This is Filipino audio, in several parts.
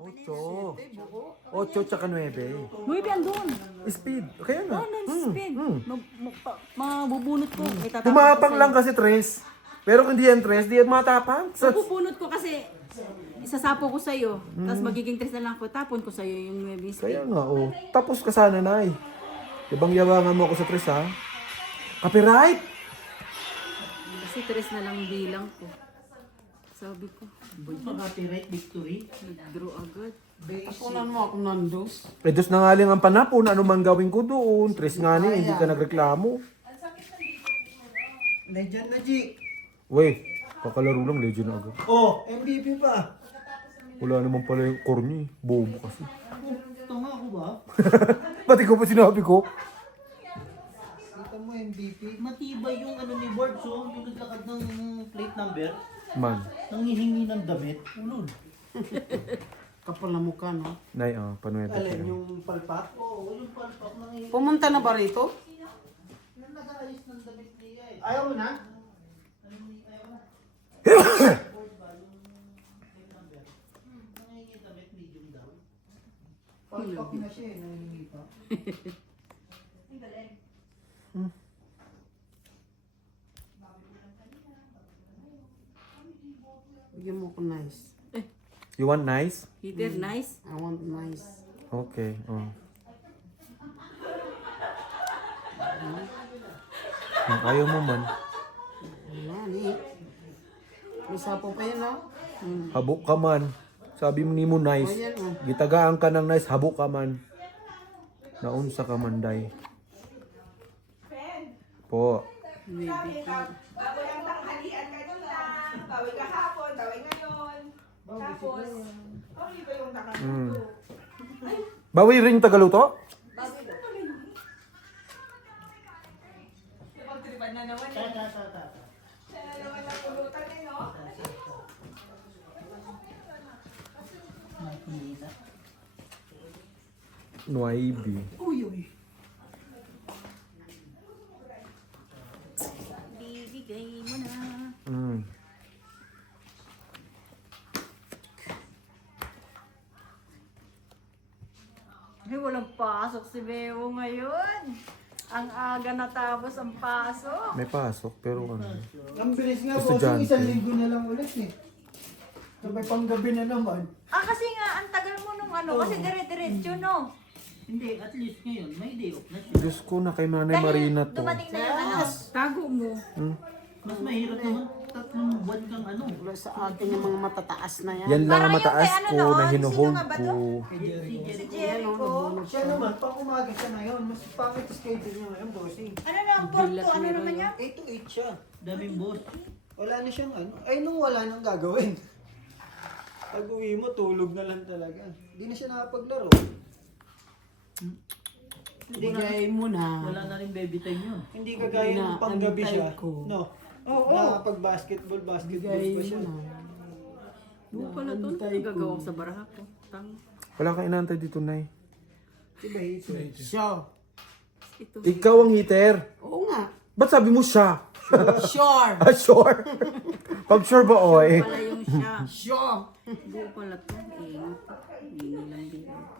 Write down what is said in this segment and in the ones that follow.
Ocho. Ocho tsaka 9. Muy andun. Speed. Kaya nga. Oh, non-spin. Mabubunot ko. May tatapon Tumapang ko lang sa'yo. kasi tres. Pero kung di yan tres, di yan matapang. Mabubunot ko kasi isasapo ko sa'yo. Tapos magiging tres na lang ako. Tapon ko sa'yo yung 9 spin. Kaya nga, oh. Tapos ka sana, Nay. Yabang-yabangan mo ako sa tres, ha? Copyright! Kasi tres na lang bilang ko. Sabi ko, Copyright victory. nag-draw agad. Tapunan mo ako nandos. Eh, dos na nga lang ang panapon. Ano man gawin ko doon? Tres nga ni, hindi ka nagreklamo. Legend na, G. Wey, kakalaro lang, legend na agad. Oh, MVP pa. Wala naman pala yung corny. Bobo kasi. Tanga ako ba? Pati ko pa sinabi ko. Kita mo MVP. Matibay yung ano ni Board, so yung naglakad ng plate number, Man. nangihingi ng damit. Ulol. Kapal na mukha, no? Nay, panuwede ko Alin, yun. yung palpak? Oo, yung palpak nangihingi. Pumunta na ba rito? Nang nag-aayos ng damit niya eh. Ayaw mo na? Nangihingi damit medium daw. Palpak na siya eh, nangihingi pa. Bigyan mo ko nice. You want nice? Heater, nice. I want nice. Okay, Ayaw mo man. Ayan eh. May sapo pa yun, no? Habok ka man. Sabi mo ni mo nice. O yan, oh. Gitagaan ka ng nice, habok ka man. Naunsa ka man, day. Po. Maybe ko. Bago lang tanghalian kanina, bawi kahapon, bawi ngayon. Tapos, bawi ba yung nakatuto? Bawi rin Tagaluto? Bawi ba tuloy? Napagtripan na naman eh. Siya na naman ang pulutan eh, no? Nuaibi. Bibigay mo na. Ay, walang pasok si Beo ngayon. Ang aga natapos ang pasok. May pasok, pero ano. Ang bilis nga, boss. Estudyante. Isang linggo na lang ulit eh. Sabay panggabi na naman. Kasi nga, ang tagal mo nung kasi dire-diretso, no? Hindi, at least ngayon, may day off na siya. Diyos ko na kay Manay Marina to. Dumating na yung tago mo. Mas mahirap naman, 3 buwan kang ano. Wala sa atin yung mga matataas na yan. Yan lang ang Parang yung mataas kay ano ko noon, na sino hinuhold nga ba ko. to? Si Jericho. Siya naman, pang umaga siya ngayon. Mas pangit schedule niya ngayon, bossing. Ano na ang porto? Ano naman yan? 8 to 8 siya. Daming boss. Wala na siyang ano. Ay, nung wala nang gagawin. Pag uwi mo, tulog na lang talaga. Hindi na siya nakapaglaro. Bigay mo na. Wala na rin baby time yun. Hindi kagaya nung panggabi Inaantay siya. ko. No. Nakapag-basketball, basketball Bigay pa mo siya. na. Doon pala to. Ano gagawa ko sa baraha ko? Tang. Wala kang inaantay dito, Nay. Diba, hito? Siya. Ito. Ikaw ang heater. Oo nga. Ba't sabi mo siya? Sure. Sure. Pag sure ba, oy? Pala yung siya. Sure. Doon pala to. Ingat. Hindi nilang bigay ko.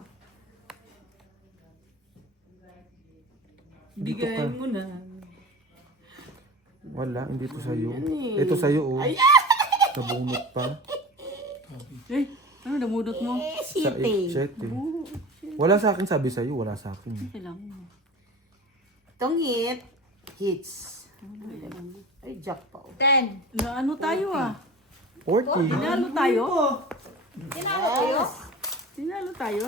Bigay mo na. Wala, hindi to sa'yo. Yan eh. Ito sa'yo, oh. Ay, Nabunot pa. Eh, ano namudot mo? Sa City. 7. Wala sa akin, sabi sa'yo. Wala sa akin. Kailangan mo. Tongit. Hits. Ay, jack pa. Oh. 10. Na ano tayo 40. Tinalo tayo? Tinalo kayo? Tinalo tayo?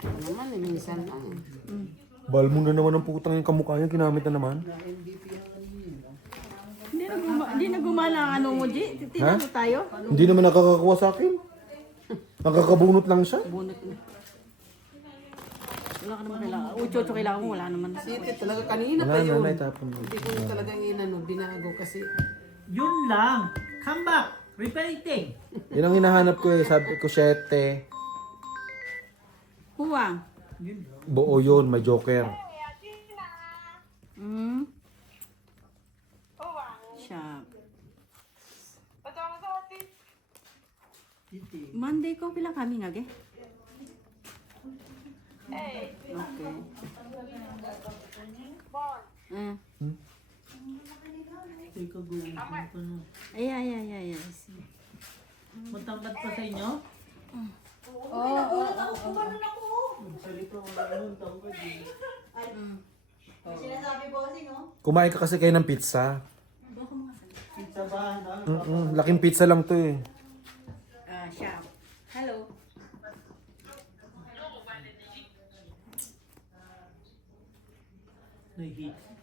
Ano naman, eh, minsan lang. Bal mo na naman ang putang yung kamukha niya. Ginamit na naman. Hindi na gumana ang ano mo, G. Tinalo tayo? Hindi naman nakakakuha sa akin. Nakakabunot lang siya. Bunot mo. Wala ka naman kailangan. Ucho-cho kailangan mo. Wala naman. City talaga kanina Wala pa na, yun. naitapon mo. Hindi ko talagang inano, binago kasi. Yun lang. Come back. Repainting. Yun ang hinahanap ko eh. Sabi ko, 7. Huwang. Buo yun, may joker. Hmm? Siya. Dito. Monday ko pila kami nga ge. Okay. Ito'y kagawin ko pa no. Ay. Matangkad pa sa inyo? Salita ko na yun, tangkad eh. Sinasabi bossing, oh. Kumain ka kasi kayo ng pizza. Pizza ba? Laking pizza lang to eh. Siya. Hello.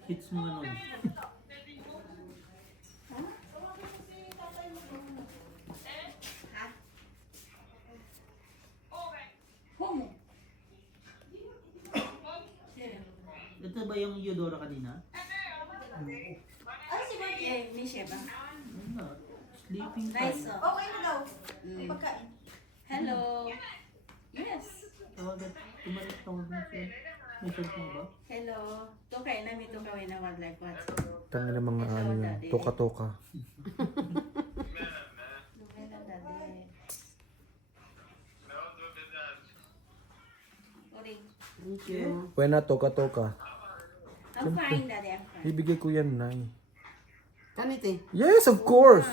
Hits mo ano. Ito ba yung Eudora kanina? Ano si Boy? Eh, Misha ba? Ano? Sleeping Nice. time. Oh. Okay na daw. Pagkain. Hello. Yes. Tawag mo siya. May cellphone ba? Hello. Tukay na mi tukay na wildlife watch. Tangin na mga ano yan. Toka-toka. Tukay na dade. Oring. Thank you. Buena toka-toka. I'm fine, daddy. I'm fine. Ibigay ko yan, Nay. Kaniti. Yes, of course.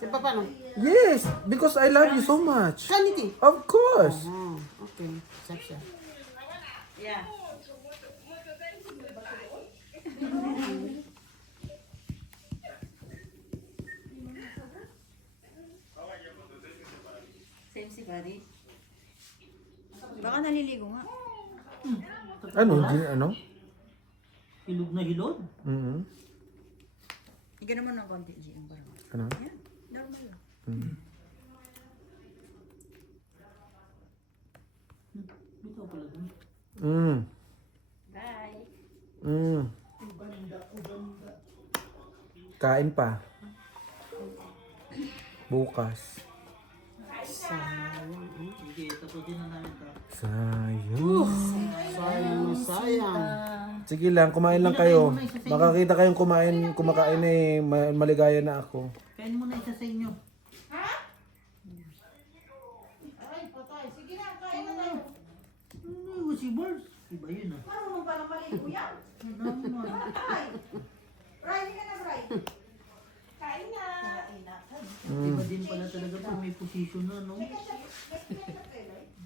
Si Papa no? Yes, because I love you so much. Kaniti. Of course. Oh, okay. Saksa. Yeah. Same si Buddy. Baka naliligo nga. Ano? Ano? Hilog na hilod? Mm-hmm. Higyan naman ng konti, G. Ang barang. Ano? Yan. Normal lang. Mm. Bitaw pala dun. Mm. Bye. Mm. Kain pa. Bukas. Sige, tapusin na namin ito. Sayang. Sayang. Sige lang, kumain lang kayo. Makakita kayong kumakain eh, maligaya na ako. Kain mo na isa sa inyo. Sige na, kain na tayo. Ano si Bars? Iba yun ah. Marunong pa lang maligo yan. Ano? Ay! Bray, hindi ka na, Bray. Kain na. Iba din pala talaga pag may position na, no?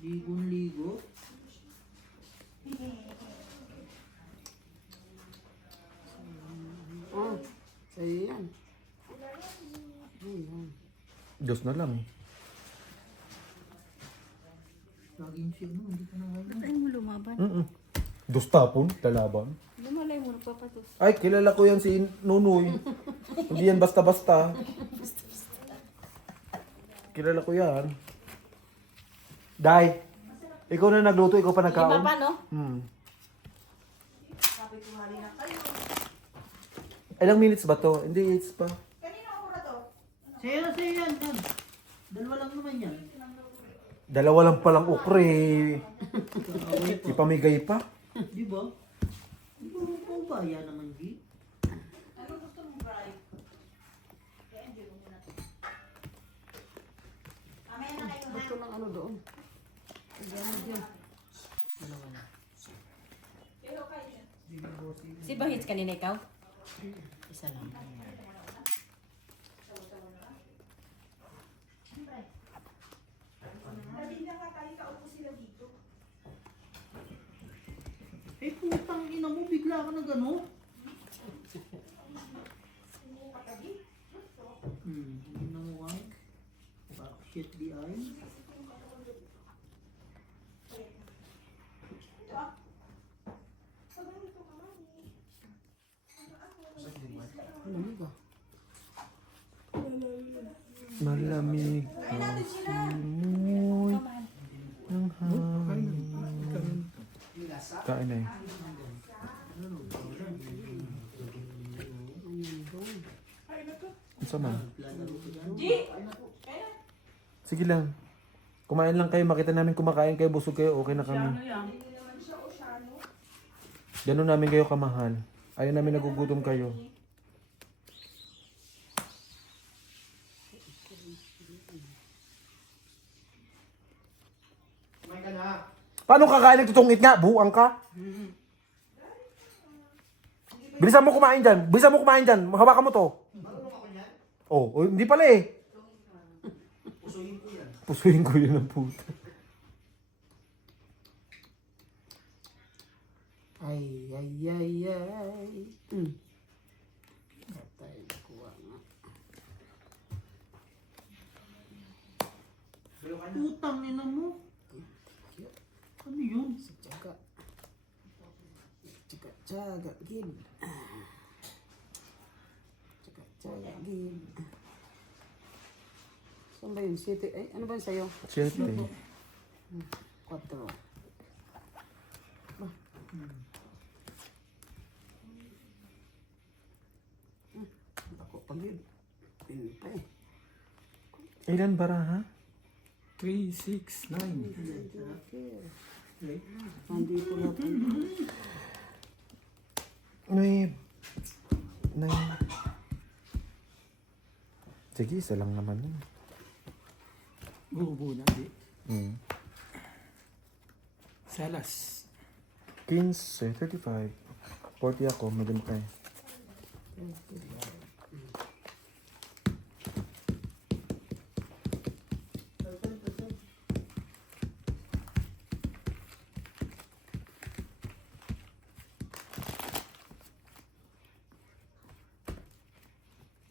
Ligo-ligo. Oh, sa'yo yan. Ayan. Diyos na lang. Laging siya, no? Hindi ka na ngayon. Ay mo lumaban. Mm-mm. Diyos tapon, lalaban. Lumalay mo nagpapatos. Ay, kilala ko yan si Nunoy. Hindi yan basta-basta. Kilala ko yan. Day, ikaw na nagluto, ikaw pa nagkaon. Papa no? Sabi ko mali na kayo. Ilang minutes ba to? Hindi, it's pa. Kanina oras to. Sa'yo yan, kan. Dalawa lang naman yan. Dalawa lang palang ukre. Ipamigay pa. Di ba? Di ba mo paubaya naman, G? Ano gusto mong Bray? Mamaya na kayo, ha? Ito lang ano doon. Si Bahits kanina ikaw? Isa lang. Sabi na nga tayo, kaupo sila dito. Eh, putang ina mo, bigla ka na gano'n. Hindi na mo ay. Back shit di ay. Malamig ang simoy ng hangin. Kain na eh. Ang sama. Sige lang. Kumain lang kayo. Makita namin kumakain kayo. Busog kayo. Okay na kami. Ganun namin kayo kamahal. Ayaw namin nagugutom kayo. Paano kakain nagtutungit nga? Buang ka. Bilisan mo kumain dyan. Bilisan mo kumain dyan. Hawakan mo to. Oh, hindi pala eh. Pusuin ko yun ang puta. Ay, ay, ay, ay. Patay, kuha nga. Putang ina mo. Ano yun? Tsaga. Tsaga, tsaga, gid. Tsaga, tsaga, gid. Saan ba yun? City? Ay, ano ba yun sa'yo? Shit eh. 4. Ako pag yun. Pinpa eh. Ilan bara ha? 3, 6, 9. Nandito na po. 9. Sige, isa lang naman yun. Bubo na, di. Hmm. Salas. 15, 35. 40 ako, maganda pa eh.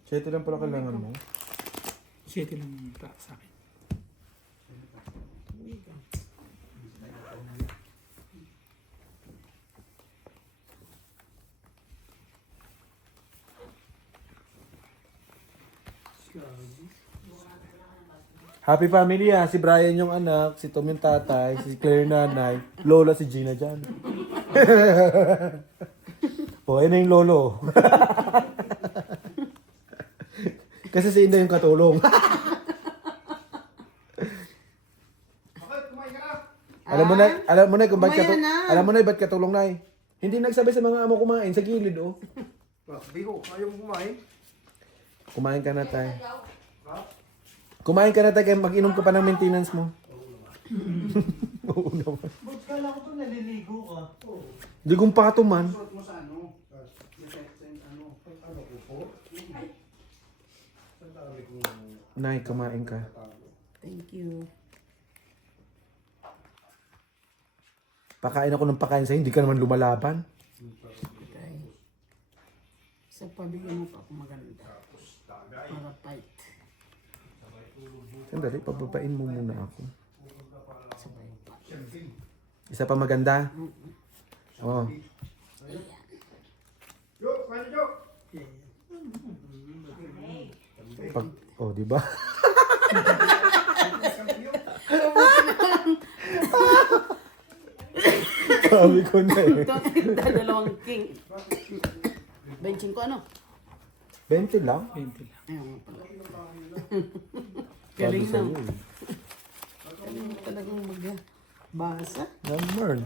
Siyete lang pala kailangan mo. 7 lang yung para sa akin. Happy family ah. Si Brian yung anak, si Tom yung tatay, si Claire nanay, Lola si Gina dyan. O, ayun na yung lolo. Kasi si Inday yung katulong. alam mo na kung ba't Kumain na. alam mo na ba't katulong na eh. Hindi nagsabi sa mga amo kumain sa gilid oh. Bigo, ayaw mo kumain? Kumain ka na tay. Kumain ka na tay kaya mag-inom ka pa ng maintenance mo. Oo naman. Ba't kala ko to naliligo ka? Di kong pato man. Suot mo sa ano? Nay, kumain ka. Thank you. Pakain ako ng pakain sa'yo, hindi ka naman lumalaban. Okay. Sa pabigyan mo pa ako maganda. Para fight. Sandali, pababain mo muna ako. Sabay pa. Isa pa maganda. Oh. Pag, oh, di ba? Sabi ko na eh. Dalawang king. Benching ko ano? 20 lang. 20 lang. Ayaw nga pala. Sabi Galing na. sa'yo eh. Galing talagang magbasa. Naman.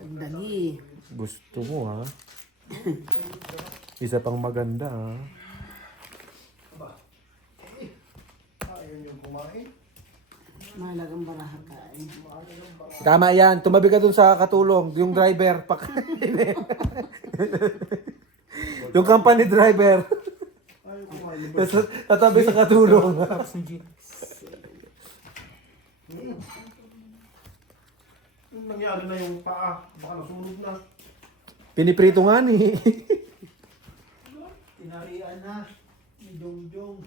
Ang dali. Gusto mo ha? Isa pang maganda ha? Mahalagang baraha kain. Tama yan. Tumabi ka dun sa katulong. Yung driver. Yung company driver. Tatabi sa katulong. Tapos ng gin. Nangyari na yung paa. Baka nasunog na. Piniprito nga ni. Tinarian na. Ni Jongjong.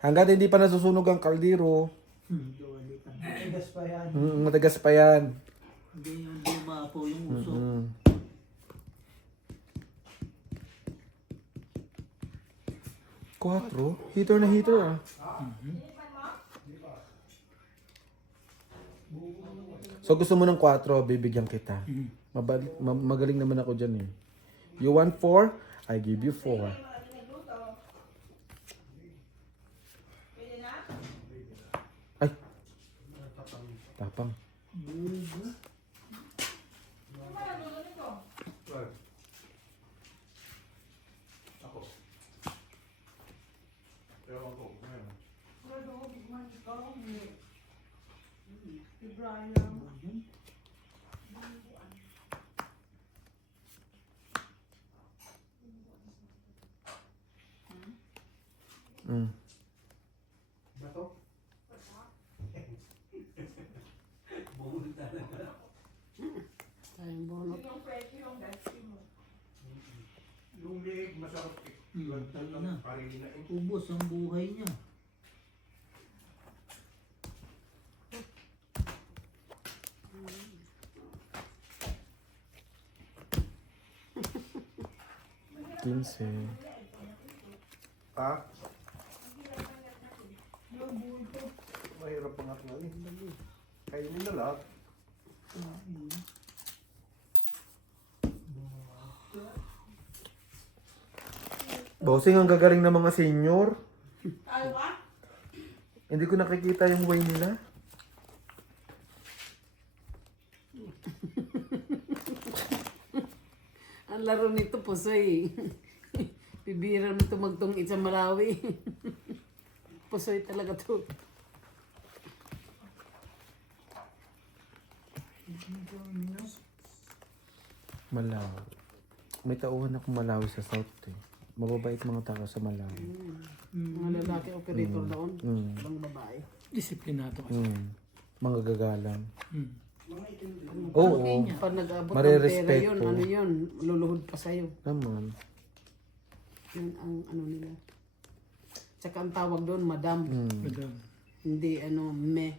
Hanggat hindi pa nasusunog ang kaldero, Matigas pa yan. matagas pa yan. Hindi yung lumapo yung uso. Mm. Quatro? Heater na heater ah. So gusto mo ng 4, bibigyan kita. Magaling naman ako dyan eh. You want 4? I give you 4. Ay! Tapang. sayang. Mm. Tayong bunot. Yung fresh yung bestie mo. Yung liig, masarap Tayo na. parili na Ubos ang buhay niya. Quince. Ha? Mahirap pangat nga eh. Kainin na lahat. Bossing, ang gagaling ng mga senior. Tayo ka? Hindi ko nakikita yung way nila. Ang laro nito, pusoy. Bibira mo tumagtong sa Malawi. Pusoy talaga to. Malawi. May tauhan ako Malawi sa South eh. Mababait mga tao sa Malawi. Mga lalaki operator doon. Mm. Ibang babae. Disiplinado ka. Mga gagalang. Hmm. Oo. Pag nag-abot ng pera Marirespeto. yun, ano yun, luluhod pa sa'yo. Naman. Yun ang ano nila. Tsaka ang tawag doon, madam. Madam. Hindi ano, me.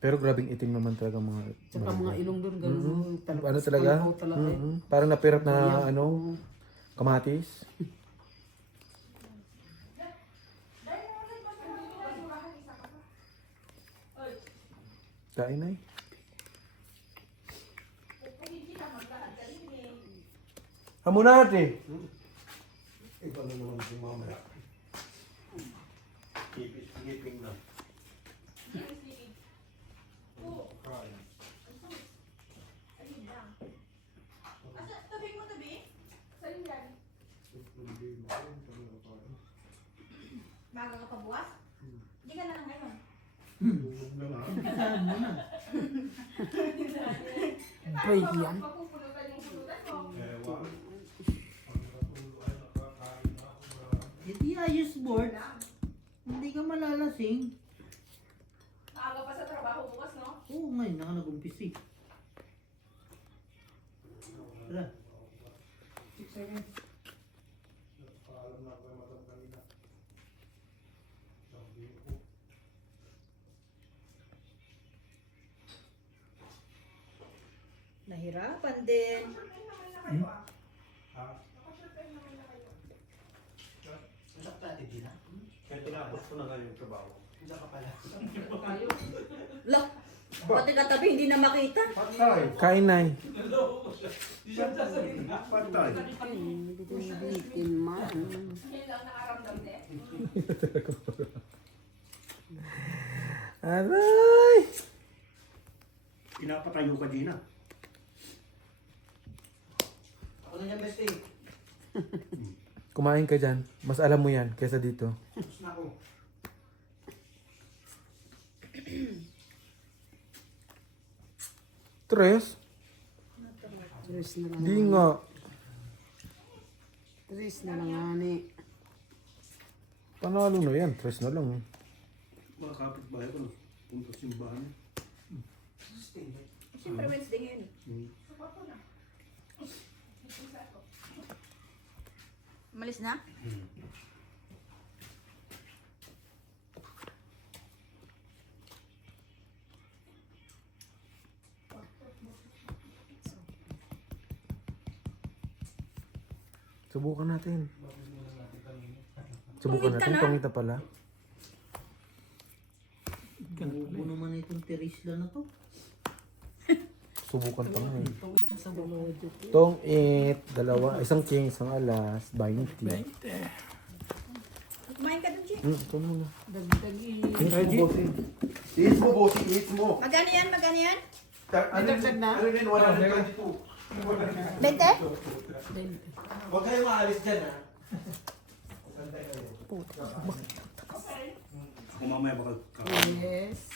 Pero grabing itim naman talaga mga... Tsaka mga ilong doon, gano'n. Ano talaga? Talaga eh. Parang napirap na ano, kamatis. Kain na eh. Hamo natin. Iba na naman si mamaya. Keeping na. Kain. Asa, tabi mo tabi? Saan yan? Bago ka pa buwas? Hindi ka na lang ngayon. Tulog na lang. Saan mo na? Boy, yan. Mapupulutan yung pulutan mo. Ewan. Pag nakatuluan, nakakain na ako na. Hindi ayos board. Hindi ka malalasing. Maaga pa sa trabaho bukas, no? Oo, ngayon naka nag-umpisi. Tara. Paalam na ako kay Madam kanina. Sabi ko, Nahirapan din. kaya tinapos ko na nga yung trabaho. Look, pati katabi hindi na makita. Patay! Kain na eh. Patay! Bitin man. Yan lang nakaramdam din. Aray! Pinapatayo ka, Gina. Ako na yan, bestie. Kumain ka dyan. Mas alam mo yan kaysa dito. Tapos na ako. Tres? Tres na lang. Di nga. Tres na lang ani. Panalo na yan. Tres na lang eh. Mga kapitbahay ko, punta simbahan. Siyempre Wednesday ngayon. Malis na? Subukan natin. Subukan Pangit ka natin. na? Pangita pala. Buo naman itong terisla na to. Subukan pa nga eh. Itong ito sa bulod. Tong it, dalawa, isang king, isang alas, 20. Kumain ka dun, Jay. Ito muna. Dagdagi. Eat mo, bossing, eat mo. Magkano yan? Magkano yan? Dagdag na? Ano rin, 122. 20? Huwag kayo maalis dyan, ha? Kung mamaya baka Yes.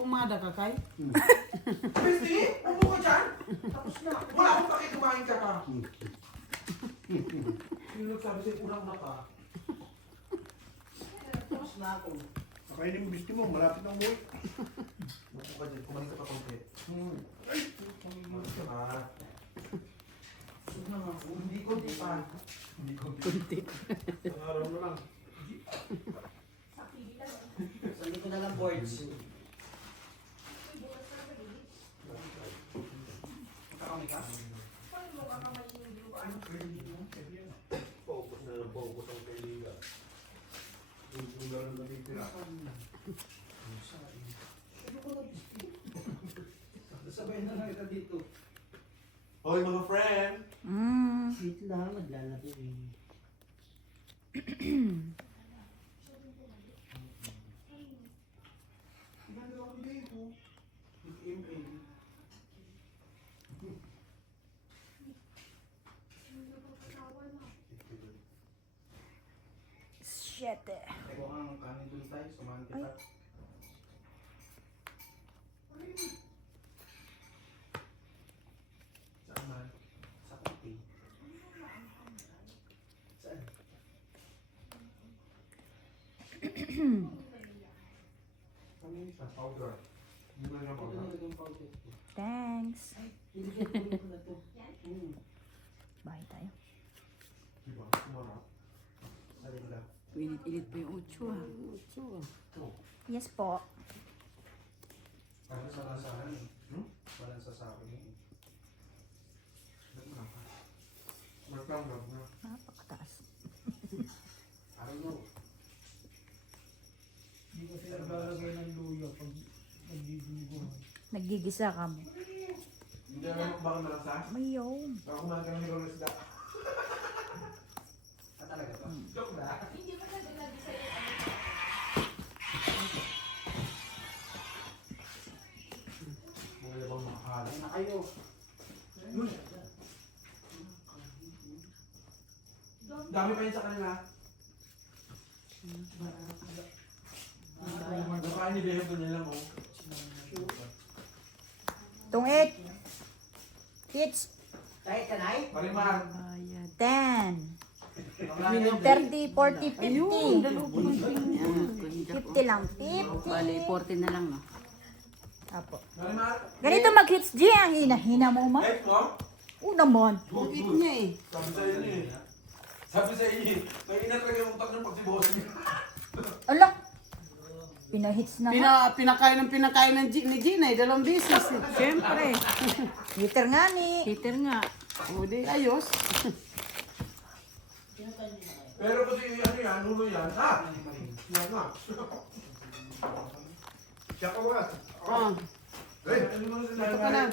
pumada ka kay? Bestie, upo ka dyan. Tapos na. Wala akong pakikumain ka pa. Sino nagsabi sa'yo, unang ka? Tapos na ako. Kakainin mo gusto mo, malapit na umuwi. Upo ka dyan, kumain ka pa konti. Kumain ka pa. Hindi konti pa. Hindi konti. Araw na lang. Sabi ko na lang boards. Kami ka? Focus na lang, focus ang kaibigan. Yung laro na titira. Sabay na lang kita dito. Hoy mga friend! Wait lang, maglalaki eh. Siyete. Eko ang kanin dun tayo, samahan kita. Saan man? Sa kuti. Saan? Kanina siya, powder. Hindi mo na powder. Thanks. Hindi ko tuloy ko na to. Bahay tayo. Diba? Sumarap. Alin lang. Init-init pa yung ucho ah. Ucho ah. Yes po. Parang sa lasahan eh. Walang sasabi eh. Magkang love na. Napakataas. I don't know. Hindi kasi naglalagay ng luya pag nagbibinggo. Nagigisa ka mo. Hindi alam mo bakit malasa? Mayroon. Baka kumain ka ng hirong isda. Ah, talaga to? Joke na. Mga ibang mahal. Ayun na kayo. Dami pa yun sa kanila. Nakain ni Bebe doon nila mo. Tungit. Kids. Kahit kanay? Marimar. 10. 30, 40, 50. Ayun, dalawa pa ng pinya. 50 lang. 50. Bali, 40 na lang no. Apo. Marimar. Ganito mag-hits G. Ang hina-hina mo ma. Hey, mo? Oo naman. Ang eat niya eh. Sabi sa inyo eh. Sabi sa inyo eh. Mahina talaga yung utak ng pagsiboss niyo. Ala. Pinahits na nga. Pinakain ng ni Gina eh. 2 beses eh. Siyempre. Heater nga ni. Heater nga. O di, ayos. Pero kasi ano yan, nulo yan. Ha? Yan nga. Siya ka ba? Ah. Hey, ano mo sila? Ito ka na.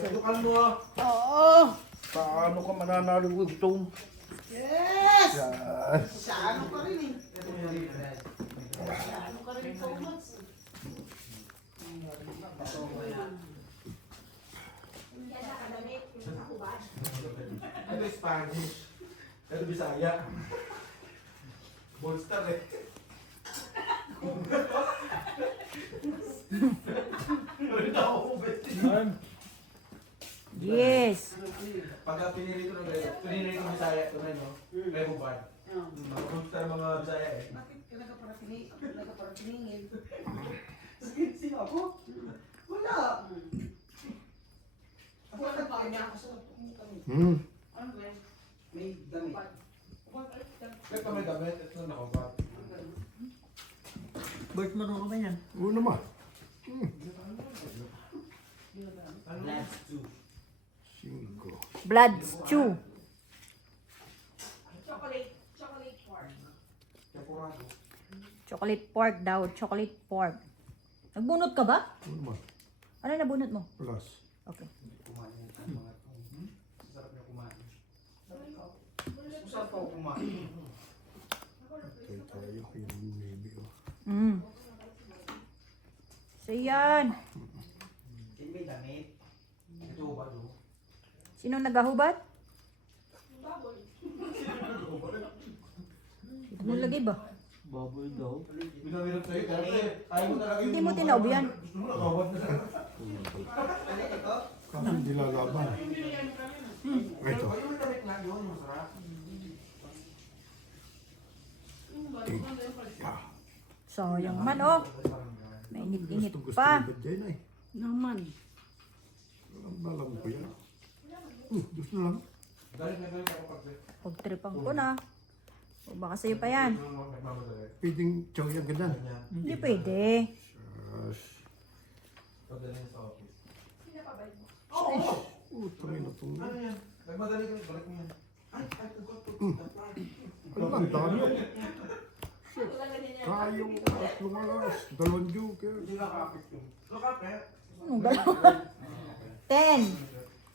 Tukan mo ah. Oo. Paano ka mananalo gusto? Yes! Yan. Sa ano ka rin eh. Sa ano ka rin ito, Mats? Ito Spanish. Ito Bisaya. Monster eh. Ano ako mo Yes. Pagka pinirito ng pinirito ng Bisaya, ito na no? Rebo Bad. Monster mga Bisaya eh. Bakit ka nagkaparatingin? Sino ako? Wala. Ako nagpakain niya ako sa kami. Ano ba? May damit. Ito may damit, ito na nakabat. Birth mo ka ba yan? Oo naman. Last two. 5. Blood stew. Chocolate pork. Kapurado. Chocolate pork daw. Chocolate pork. Nagbunot ka ba? Oo naman. Ano nabunot mo? Plus. Okay. Kumain yung mga to. Sarap niya kumain. Sarap ako kumain. Tayo yung baby. So yan. Sino may damit? Ito ba do? Sino nagahubad? Ano lagay ba? Baboy daw. Binawirap sa'yo. Ayaw mo talaga Hindi mo tinaob yan. Gusto mo nakawad na. Kasi hindi lalaban. Ito. Ayaw mo damit nga yun. Masarap. Sayang man oh. Mainit-init pa. Gusto dyan ay. Naman. Alam ko yan. Gusto na lang. Galit na galit ako pag Pagtripan ko na. O baka sa'yo pa yan. nagmamadali. Pwedeng chow yan ganyan. Hindi pwede. Yes. Pagdating sa office. Tangin na itong... Ano yan? Nagmadali ka. Balik mo yan. Ay, forgot to Ano ba? Ang dami ako. Shit. Kayong 3 alas. 2 joker. Hindi nakakapit yun. Nakapit? Anong dalawa? 10.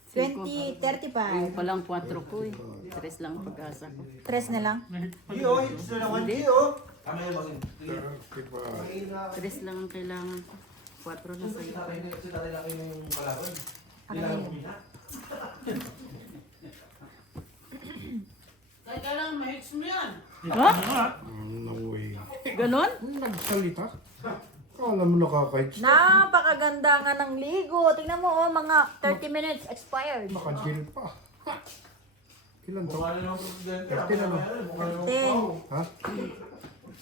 20, Ayun 35. pa lang 4 ko eh. 3 lang ang pag-asa ko. 3 na lang. Iyo, hits na naman Iyo. Tama yun kasi. 3 lang ang kailangan ko. 4 na sa'yo. Si tatay laki yung kalaban. Ano Kailangan yun? kumina. Kailangan ma-hits mo yan. No way. Ganon? Nagsalita? Kala mo nakakahits. Napakaganda nga ng ligo. Tingnan mo oh, mga 30 minutes expired. Naka-gel pa. Ha! Ilan to? Mukha na naman presidente. 30 na ba? Mukha na naman 10. Ha?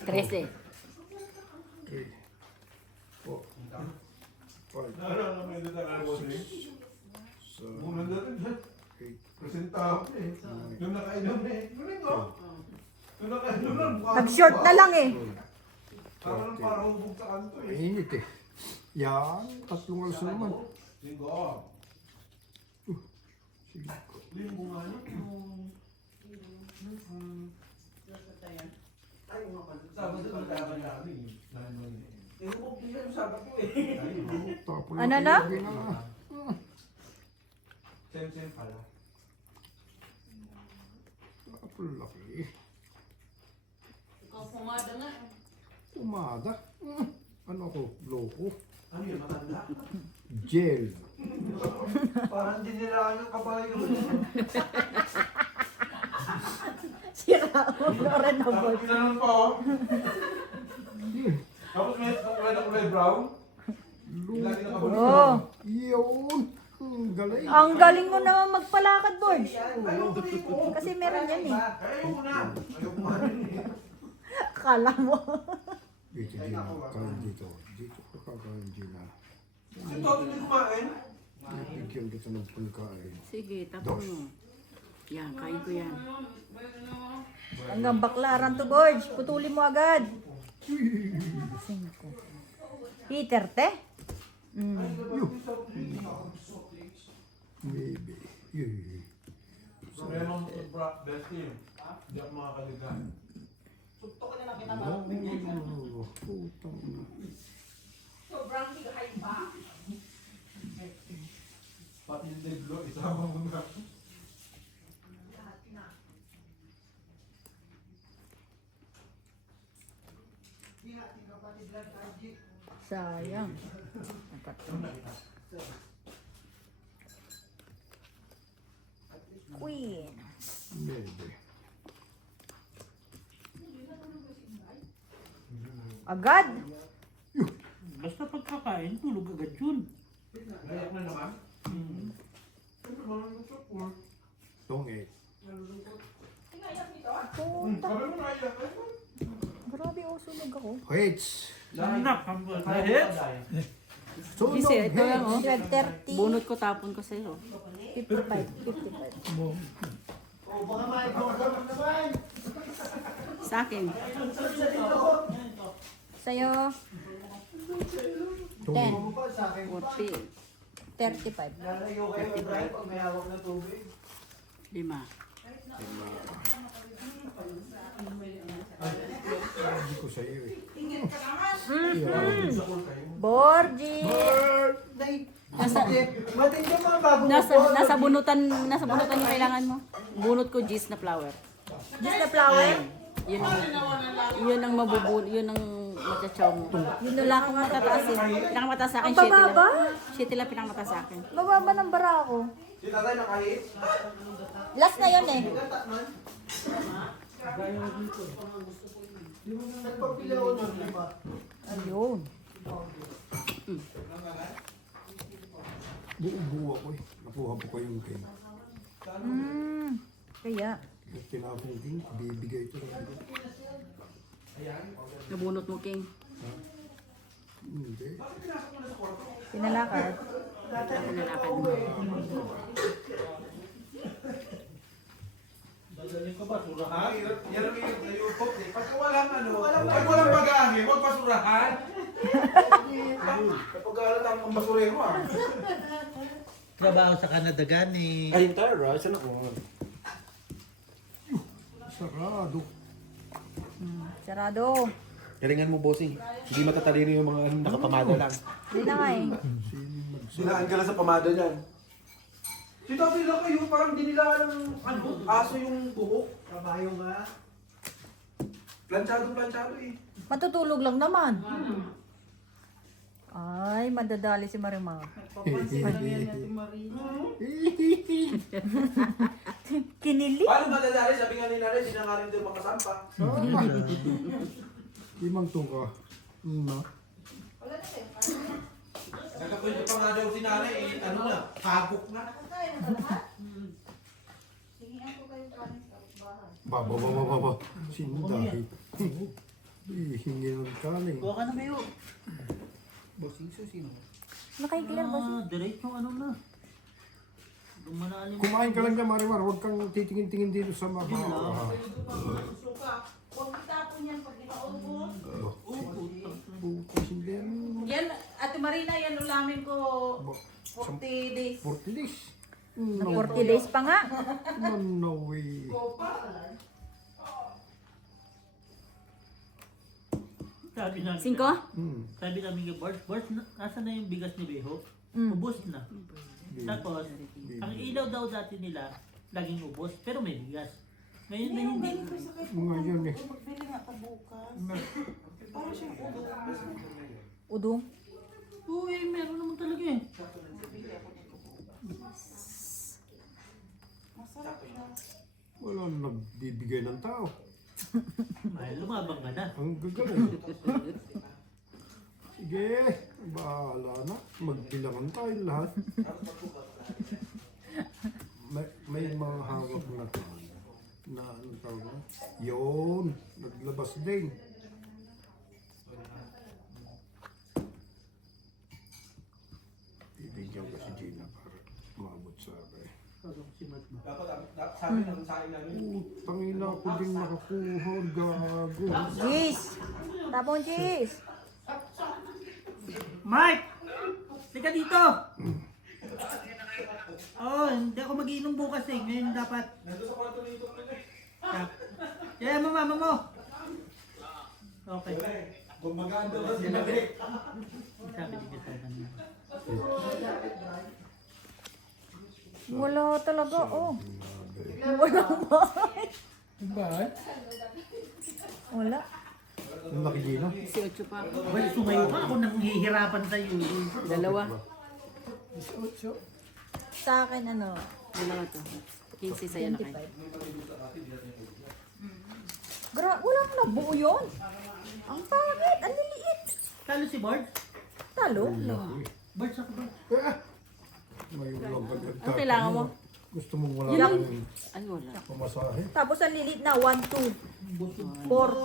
13. 3. 4. 5. Naalala mo yung dito boss eh. 7. Muna na rin dyan. 8. Presenta ako eh. Yung nakainom eh. Galing ko. Yung nakainom lang. Nag-short na lang eh. Parang parang hubog sa kanto eh. Mainit eh. Yan. 3 alas na naman. Linggo. Sige. Linggo nga yun. Ay, mga pansin. Sabado ko nagkaman namin. Eh, hubog din yung sabat ko eh. Tapos Ano na? Same pala. Tapos laki. Ikaw pumada nga. Umada. Ano ako? Loko. Ano yun, matanda? Gel. Parang dinilaan yung kabayo. Sira ulo rin na Tapos boy. ginanon pa oh. Tapos may kulay brown. Lagi nakabalik. Oh, Yun. Galing. ang galing mo naman magpalakad, Borge. Ayaw ko din ko. Kasi meron yan eh. Ayaw mo na. Ayaw ko man eh. Akala mo. Dito, Gina. Kain dito. Dito ka kakain, Gina. Si Toto hindi kumain. Bigyan kita ng pagkain. Sige, tapos mo. Yan, kain ko yan. Hanggang baklaran to, Borge. Putulin mo agad. 5. Heater, te? Maybe. Yeah. Meron best team. Hindi ako makakaligan. Oh, putang na. Sobrang higay pa. Pati yung deglo, isama mo na. Sayang. Queen. Maybe. Agad? Basta pagkakain, tulog agad yun. Gayak na naman. Ano naman yung support? Don't eat. Puta. Sabi mo na iyak. Grabe, oh, sunog ako. Hits. Anak, ang hits. Sunog Kasi ito lang oh. 12:30. Bunot ko, tapon ko sa'yo. 55. O, baka maipagod naman. Sa akin. Sa'yo, 10. Ano pa sa akin? 40. 35. Lalayo kayo drive pag may hawak na tubig. 5. Sabi ko sa iyo eh. Borgie! Matindi mga bago Nasa bunutan yung kailangan mo. Bunot ko gis na flower. Just the flower? Yun ang yun ang matchachaw mo. Yun na lang. Pinakamatataas eh. Pinakamataas sa akin, Ang bababa? 7 lang pinakamataas sa akin. Bababa ng bara ako. Si tatay nakahit. Last na yun eh. Nagpapili ako ng lima. Ayun. Buo ako eh. Nakuha po ko yung king. Kaya. Yung tinapong king, bibigay ito ng iba. Nabunot mo, King. Hindi. Pinalakad. Pinalakad mo. Dadalhin ko ba? Surahan? Yan ang hirap na YouTube eh. Pag walang pag walang pag-aami, huwag basurahan. Kapag alam ang basurero ah. Trabaho sa Canada gani. Ay, tara. Isa na ko. Sarado. Sarado. Galingan mo, bossing. Hindi matatalino yung mga nakapamada lang. Hindi na nga eh. Sinaan ka lang sa pamada dyan. Sila kayo, parang di nila alam aso yung buhok. Kabayo nga. Planchado eh. Matutulog lang naman. Ay, madadali si Marimar. Kinili. Paano madadali? Sabi nga ni nanay, di na nga rin doon makasampa. Limang tuka. No. Nagkapunta pa nga daw si nanay, eh, ano na, hagok na. Baba. Sindahi. Hihingi ng kanin. Kuha ka na kayo. Bossing sino? Nakaiklan ba siya? Diretso ano na. Dumanaan yung... Kumain ka lang dyan, Marimar. Huwag kang titingin-tingin dito sa mga... Huwag itapon yan pag inaubos. Bukas hindi yan. Yan, Ate Marina, yan ulamin ko 40 days. 40 days. Na 40 days pa nga. No way. Sabi namin, 5? sabi namin kay Bart, nasa na yung bigas ni Beho? Ubos na. Tapos, ang ilaw daw dati nila, laging ubos, pero may bigas. Ngayon na hindi. Ngayon eh. Magbili nga pa bukas. Para siyang ulo. Udong. Uy, meron naman talaga eh. Masarap siya. Wala nagbibigay ng tao. Ay, lumabang ka na. Ang gagaling. Sige, bahala na. Magbilangan tayo lahat. May mga hawak na ano tawag na? Yun, naglabas din. Bibigyan ko si Gina para maabot sa akin. Dapat sabi ng sain namin. Tangina ko din nakakuha, gago. Jeez. Tapon jeez. Mike! Tika dito! Oh, hindi ako magiinom bukas eh. Ngayon dapat. Nandun sa kwarto ni YouTube nila. Kaya mo, mama mo. Okay. Gumagaan daw si Nagre. Sabi niya sa akin. Wala talaga, oh. Wala ba? Wala. Ang laki Gina. 18 pa ako. Well, sumayo ka. Ako nanghihirapan sa'yo. Dalawa. Sa akin, ano, Dalawa to. 15 sa'yo na kayo. 25. Walang nabuo yun. Ang pangit, ang liliit. Talo si Bart? Talo. Bart sa ba? Ngayon lang pag Ang kailangan mo? Gusto mong wala Yun lang. kang Ay, wala. pamasahe? Tapos ang lilit na, 1, 2, 4.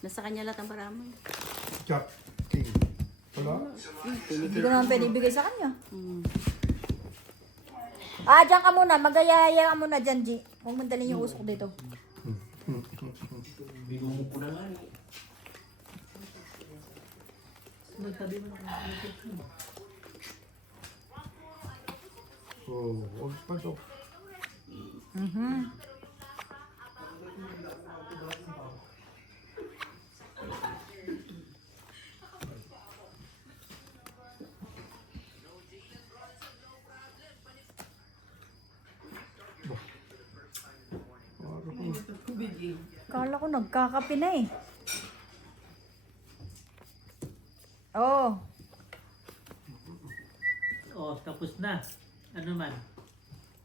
Nasa kanya lahat ang parami. Jack King. Wala? Hindi ko naman pwede ibigay sa kanya. Hmm. Diyan ka muna. Magayaya ka muna dyan, G. Huwag mo dalhin yung usok dito. Binumuko na nga eh. Magtabi mo na. Oh, huwag pa to. Kala ko nagkakape na eh. Oh, Oh, tapos na. Ano man?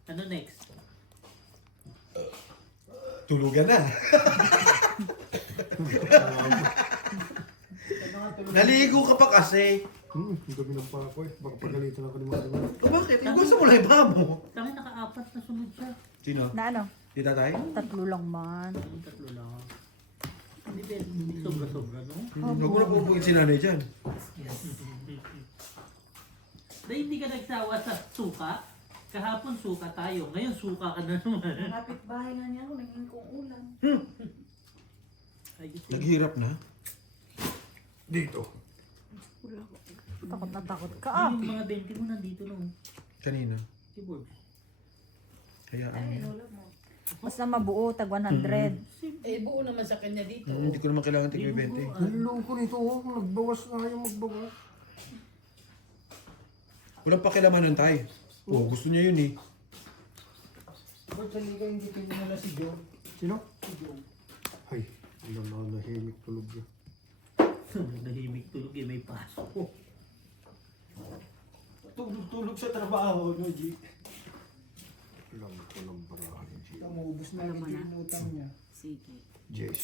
Ano next? Tulugan na. Naligo ka pa kasi. Ang gabi ng pa ako eh. Baka pagalitan ako ni Mami. O bakit? Gusto mo lang yung babo. Kami naka-apat na sunod siya. Sino? Na ano? Si tatay? 3 lang man. Yung tatlo lang. Hindi sobra-sobra, no? Huwag mo na pupugin si nanay dyan. Dahil hindi ka nagsawa sa suka. Kahapon suka tayo. Ngayon suka ka na naman. Kapit bahay nga niya ako, naging kong ulam. Ayos yun. Naghihirap na. Dito. Takot na takot ka ah. Yung mga 20 mo nandito no. Kanina. Keyboard. Kaya ano. Basta mabuo, tag 100. Eh, buo naman sa kanya dito. Hindi ko naman kailangan tigay 20. Niloko nito oh. Nagbawas na kayo magbawas. Walang pakialaman ng tay. Oo, gusto niya yun eh. Ba't sa liga hindi pinala si Joe? Sino? Ay, nahimik tulog yun. Nahimik tulog eh, may pasok. Tulog sa trabaho, no, G? Alam ko ng barahan. Umubos na Alam mo agad na. yung utang niya. Sige. Jess.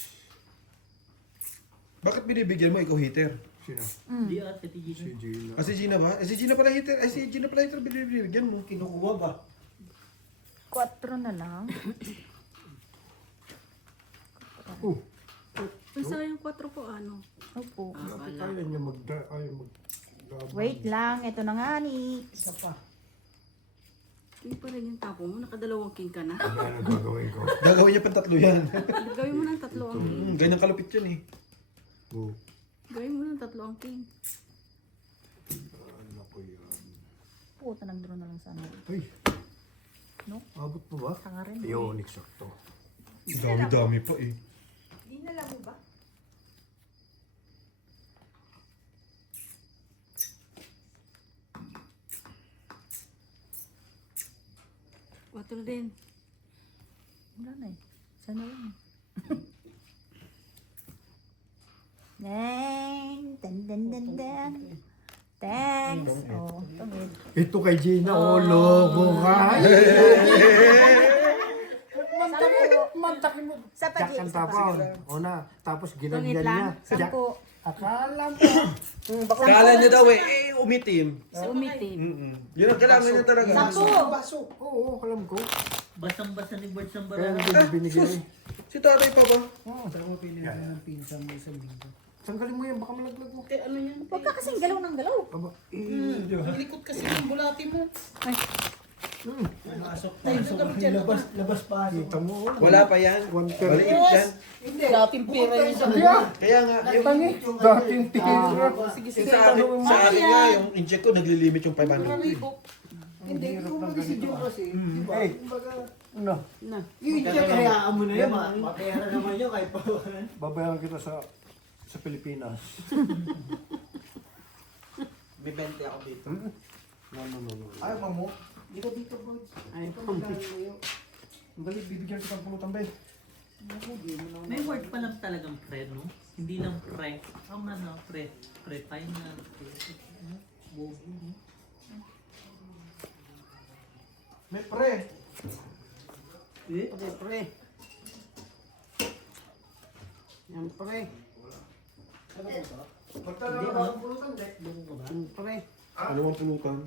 Bakit binibigyan mo ikaw hater? Sino? Hindi at Ate Si Gina. Gina. Ah, si Gina ba? Eh, si Gina pala hater. Ay, si Gina pala hater binibigyan mo. Kinukuha ba? 4 na lang. Oh, Uy, sayang 4 po ano. Opo. bakit ayaw niya ayaw mag... Wait lang, ito na nga ni. Isa pa. King pa rin yung tapo mo. Nakadalawang king ka na. Ano na gagawin ko? Gagawin niya pang 3 yan. Gawin mo ng 3 ang king. Ganyan kalupit yan eh. Oh, Gawin mo ng 3 ang king. ano ko yan? Puta, nag-draw na lang sana. Ay. No? Abot mo ba? Tanga rin. Ayun, eksakto. Dami-dami pa eh. Di na lang mo ba? Quatro din. Wala na eh. Sana lang. Neng! Dan dan dan dan. Thanks! Oh, tumid. Ito kay Gina, oh, logo ka. Mantakin mo. Sa pagi. Jack ang tapon. O na, tapos Tungit ginagyan niya. lang. Jack. 10. Akala mo. Kala niya daw eh, umitim. Umitim. Yun ang kailangan niya talaga. Baso. Oo, alam ko. Basang-basa ni Bert ng Kaya barang. hindi binigay. Si tatay pa ba? Saan mo pinili ng pinsan mo sa linggo? Tanggalin mo yan, baka malaglag mo. Eh, ano yan? Huwag ka kasing galaw ng galaw. Aba, Ang likot kasi ng bulati mo. Labas pa. kita mo. Wala pa yan. Maliit yan. Hindi. Dating pera yun sa Kaya nga, yung, Dating tira. Sige, yung sa akin nga, yung incheck ko, naglilimit yung 500. Hindi. Kumbaga si Joe kasi. Diba? Kumbaga, No, Na. i-check hayaan mo na yun. Mapera naman yun kahit pa. babayaran kita sa Pilipinas. May 20 ako dito. No. Ay, mamo. Dito dito, boys. Ay, Ang galing, bibigyan kita ng pulutan, be. May word pa lang talagang pre, no? Hindi lang pre. Ang ano, pre. Pre-final. Bobo, no? May pre. Eh? pre. Yan pre. Magtala ka ng pulutan, de. Yan pre. Ano ang pulutan?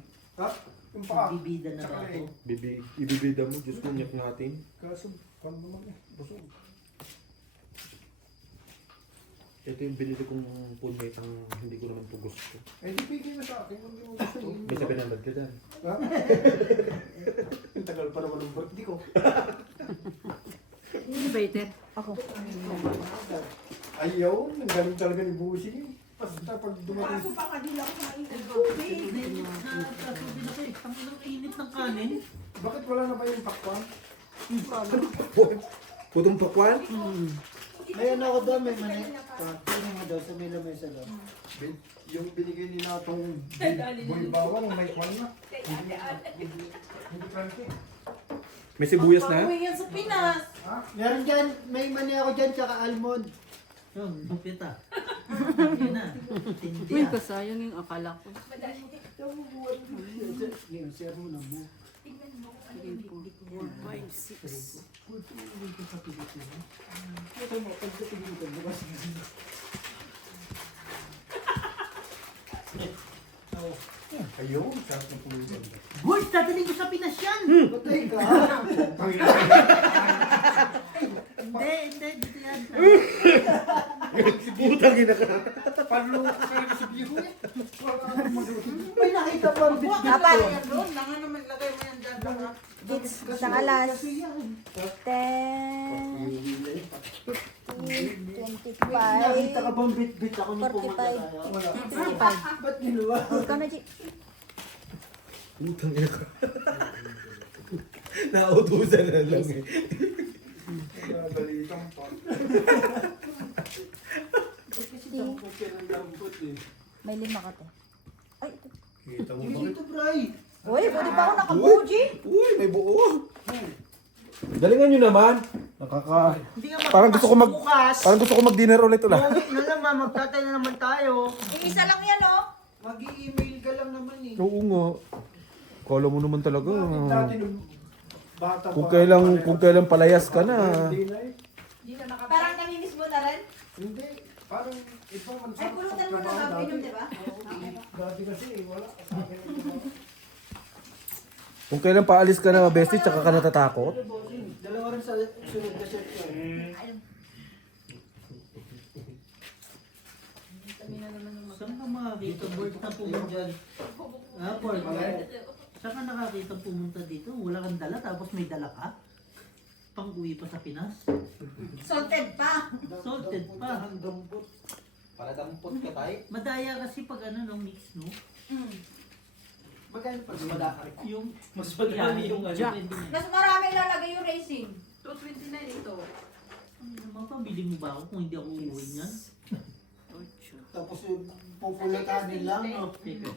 Ha? Yung paa. Bibida na ba ako? Ibibida mo, Diyos ko, nyak natin. Kaso, kamo naman eh. Busog. Ito yung binili kong punmate ang hindi ko naman po gusto. Eh, di bigay na sa akin kung di mo gusto. May 700 ka dyan. Ha? Ang tagal pa naman ng birthday ko. Hindi ba iter? Ako. Ayaw, ang galing talaga ni Busing. Basta pag dumating. Kaso pa nga di lang kumain ng Hindi, nakakasabi na kayo. Ang inang init ng kanin. Bakit wala na ba yung pakwan? Putong pakwan? May ano ako doon, may mani. Ano nga daw, sa may lamesa daw. Yung binigay nila itong boy bawang, may kwan na. Hindi crunchy. May sibuyas na? yan sa Pinas. Ha? Meron dyan, may mani ako dyan, tsaka almond. Yun, lupit ah. Yan na. Tindi Uy, ah. kasayang yung akala ko. Yung share mo na mo. Ayun, sarap ng pulutan. Boy, dadaling ko sa Pinas yan! Patay ka. Hindi, dito yan. Putang ina ka. Panloko ka rin si Biho eh. May nakita pa ang bit-bit Dapat. ko. Doon, nanga naman lagay mo yan dyan. Isang alas. Kasi yan. 10, May nakita ka 25, bang bit-bit ako nung 45, pumunta tayo? Wala. 55. Ba't ginawa? Ikaw na, G. Putang ina ka. Nautusan na lang eh. Nagalitan pa. Kasi dampot ka ng dampot eh. May 5 ka, te. Ay, ito. Kita mo ba? Dito, Bray. Uy, buti pa ako nakabuo, G. Uy, may buo. Galingan nyo naman. Nakaka... Hindi ka Parang gusto ko mag... bukas. Parang gusto ko mag-dinner ulit ulit. Okay na lang, ma. Magtatay na naman tayo. Isa lang yan, oh. Mag-i-email ka lang naman eh. Oo nga. Kala mo naman talaga. Bakit dati nung bata Kung pa- kailan palayas ka na. Hindi na eh. Parang namimiss mo na rin. Hindi. Parang iba man Ay, pulutan mo na trabaho ba? dati. Pinom, di ba? Dati kasi wala. Sa akin ang trabaho. Kung kailan paalis ka na, bestie, tsaka ka natatakot. Dalawa rin sa sunod na set ko. Saan ka makakita, Bert, na pumunta? Ah, Bert, saan ka nakakita pumunta dito? Wala kang dala, tapos may dala ka? Pang-uwi pa sa Pinas? Salted pa. Salted pa. Dampot. Para dampot ka tayo. Madaya kasi pag ano, no, mix, no? Magkano pa? Yung, Mas madami yung ano. pwede na. Mas marami lalagay yung racing. 229 ito. Ano naman, pabili mo ba ako kung hindi ako uuwi niyan? Tapos yung pupulatanin lang. No? Teka.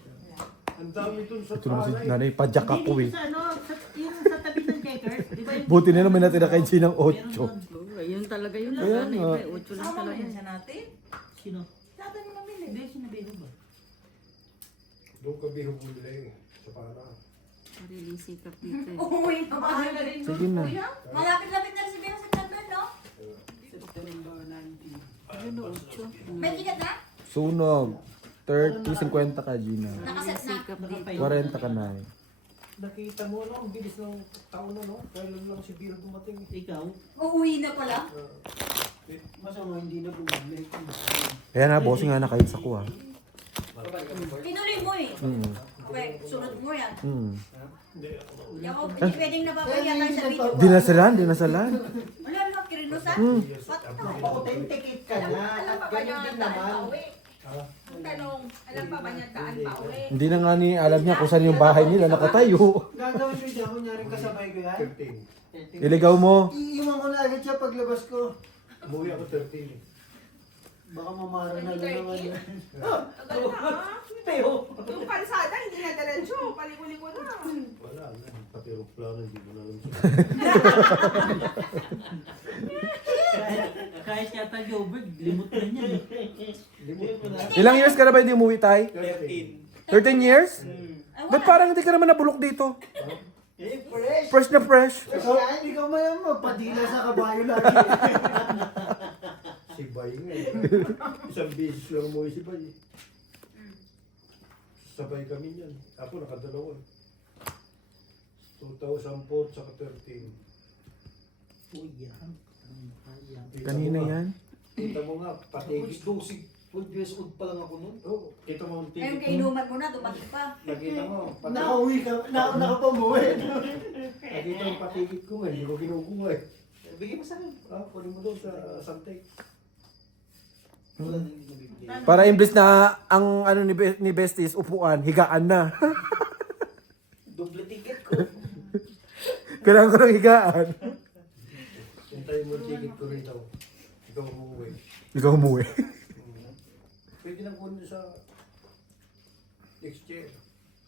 Ang dami dun sa Ito naman si palay. nanay, padyak Hindi, ako eh. dito sa ano, yung sa tabi ng checkers, di ba yung... Buti na naman natira kay G ng Meron 8. doon. Ayun talaga yun. Kaya Sana nga. iba, 8 lang Sama mo talaga. yan siya natin. Sino? Natin mo namili. Hindi, sinabi ko ba? Doon ka Biho bumili sa para. Sarili sikap dito eh. Umuwi na ba? Sige na. Malapit-lapit na si Bea sa September, no? September 19. Ayun o, 8. May ticket na? Sunog. 30, 50 ka, Gina. Nakaset na. Sikap dito. 40 ka na eh. Nakita mo no, ang bilis ng taon na no. Kailan lang si Biho dumating. Ikaw? Uuwi na pala. Masama hindi na bumalik. Kaya na, bossing nga nakahits ako ah. Tinuloy mo eh. Okay, sunod mo yan. Hindi ako. Hindi ako pwedeng nababayatan sa video. Dinasalan. Wala lang, kirinusan. Pati na. Authenticate ka na. At ganyan din naman. Ang tanong, alam pa ba niya daan pa uwi? Hindi na nga ni alam niya kung saan yung bahay nila nakatayo. Gagawin ko dyan, kunyaring kasabay ko yan. 13. Iligaw mo. Iiwan ko na agad siya paglabas ko. Umuwi ako 13. Baka mamara na lang naman yan. Tagal na ah. Yung kalsada, hindi na diretso. Paliko-liko na. Wala na. Pati aeroplano, hindi mo na alam siya. Kahit yata Gilbert, limot na niya. Ilang years ka na ba hindi umuwi tayo? 13. 13 years? Ay, Ba't wala. parang hindi ka naman nabulok dito? Eh, fresh! Fresh na fresh. Kasi hindi ka man magpadila sa kabayo lagi. Si Bay nga eh. Isang beses lang umuwi si Bay. Sabay kami niyan. Ako nakadalawa. 2004 saka 13. Uy, yan. Kanina yan. Kita mo nga, patigit. 12 years old pa lang ako nun. Oo, kita mo ang Ngayon tigit. kainuman mo na, dumating pa. Nakita mo, Nakauwi ka, nauna ka pa umuwi. nakita mo patigit ko nga, hindi ko kinukuha eh. Bigyan mo sa akin. Kunin mo doon sa Santec. Wala nang hindi nabibili. Para imbes na ang ano ni Besties upuan, higaan na. Double ticket ko. Kailangan ko ng higaan. Hintayin mo ang ticket ko rito. Ikaw umuwi. Ikaw umuwi. Pwede lang kunin sa next year.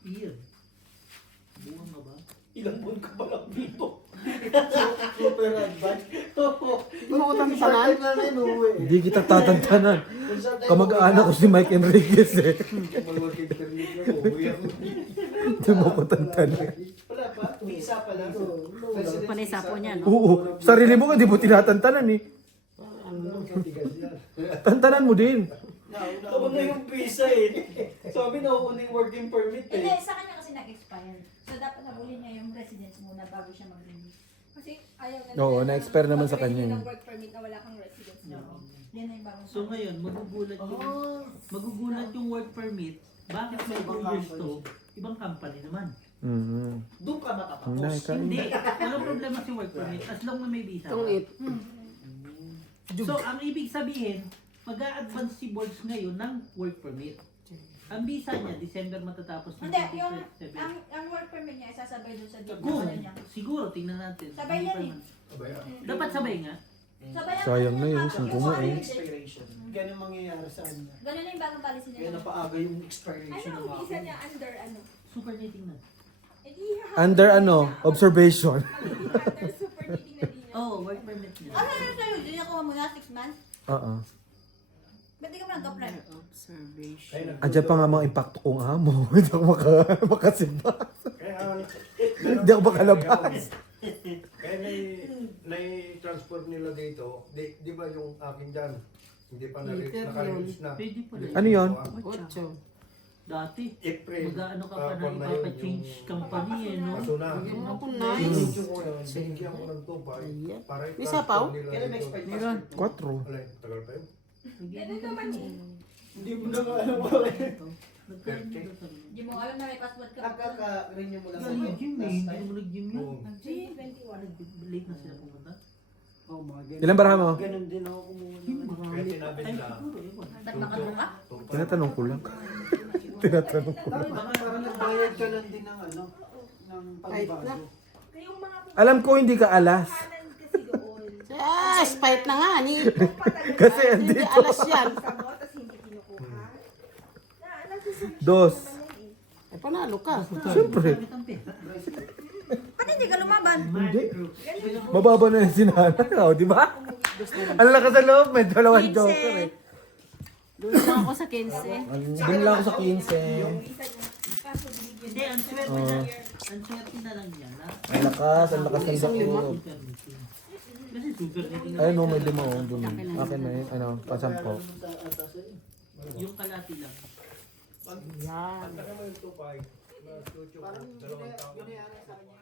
Year. Buwan ka ba? Ilang buwan ka pa lang dito. Super advance. Mautang Sa tanan. time na ngayon umuwi. Hindi kita tatantanan. Kung sa time Kamag-anak ko si Mike Enriquez eh. Malawag kay permit na ko. Uwi ako. Hindi mo ko tantanan. Wala pa. 2 visa pala. Panisa po niya, no? Oo, sarili mo ka, di mo tinatantanan eh. Tantanan mo din. Nauna yung visa eh. Sabi nauna yung working permit Hindi, eh. sa kanya kasi nag-expire. So, dapat nabulin niya yung residence muna bago siya mag-renew. Kasi ayaw na Oo, nila na-expire naman sa kanya ng eh. work permit na wala kang residence. Yan na yung bagong So ngayon, magugulat yung work permit. Bakit may 2 years to? Ibang company naman. Doon ka makatapos. Hindi. Walang problema si work permit as long na may visa. Itong it. So, ang ibig sabihin, mag-a-advance si boards ngayon ng work permit. Ang visa niya, December matatapos ng Hindi, yung 2027. ang work permit niya isasabay doon sa dito Kung, niya. siguro, tingnan natin. Sabay yan eh. Dapat sabay nga. Sabay ang Sayang na yun, yung sungko yung mo foreign eh. agent. Expiration. Ganun mangyayari sa kanya. Ganun na yung bagong policy Kaya nila. napaaga yung expiration Ano ng ang visa ako. niya under ano? Super dating na. Eh, di hahabol Under na ano, niya. observation. Magiging under super dating na din niya. Oo, work permit niya. Ano yun sa'yo? Hindi nakuha mo na 6 months? Oo. Ba't di ka mo nag-apply? Observation. Andiyan pa nga mga impacto kong amo. Hindi ako makasimba. Kaya, Hindi ako makalabas. kaya nai-transfer nila dito, di ba yung akin dyan, hindi pa Later naka-release na. Pwede pala. Ano yun? Ocho. Dati, April. mag-ano ka pa na for na yun, ipapa-change yung- company eh, no? Kaso na. Bigyan mo ako Binigyan nice. ko yun, binigyan ko ng 2.5 Ayan. para May sapaw? i-transfer nila Kailan may dito. expired Meron. 4. Alay, tagal pa yun. Ganun naman eh. Hindi mo na alam ko eh. Nagkaroon dito sa Hindi mo alam na may password ka. Nakaka-renew mo lang sa Galing gym eh, last hindi time. mo nag-gym yun. Oo. June 21. Late na sila pumunta. Oh, mga ganun. Ilan baraha mo? Ganun din ako kumuha naman. Kaya sinabi Ay, nila, siguro, ewan. Ba't nakadro ka? Tinatanong ko lang. Tinatanong ko. Baka parang nagbayad ka lang din ng ano, ng Kahit na. pagbago. Kayong mga Alam ko hindi ka alas. kanan kasi doon. Ah, spite na nga ni. Kung patagal Kasi ka, Hindi andito. alas yan. sa mo, tas hindi kinukuha. Nagsusolusyon Dos. naman yun eh. Eh, panalo ka. Siyempre. Gamit ang pera. Ba't hindi ka lumaban? Hindi. Mababa na yung sinanay. O, di ba? Ang lakas sa loob. May dalawang joker eh. Doon lang ako sa 15. Doon lang ako sa 15. Yung isa niya. Kaso binigyan Hindi, ang swerte Oo. na. Ang swerte na lang yan. Ang lakas ng loob. Kasi super dating na. Ayun o, may lima o. Dun. Akin na yun. Ano, pasampo. Yung kalati lang. Yan. ang tagal mo yung 2.5. Parang Dalawang taon. binayaan sa kanya.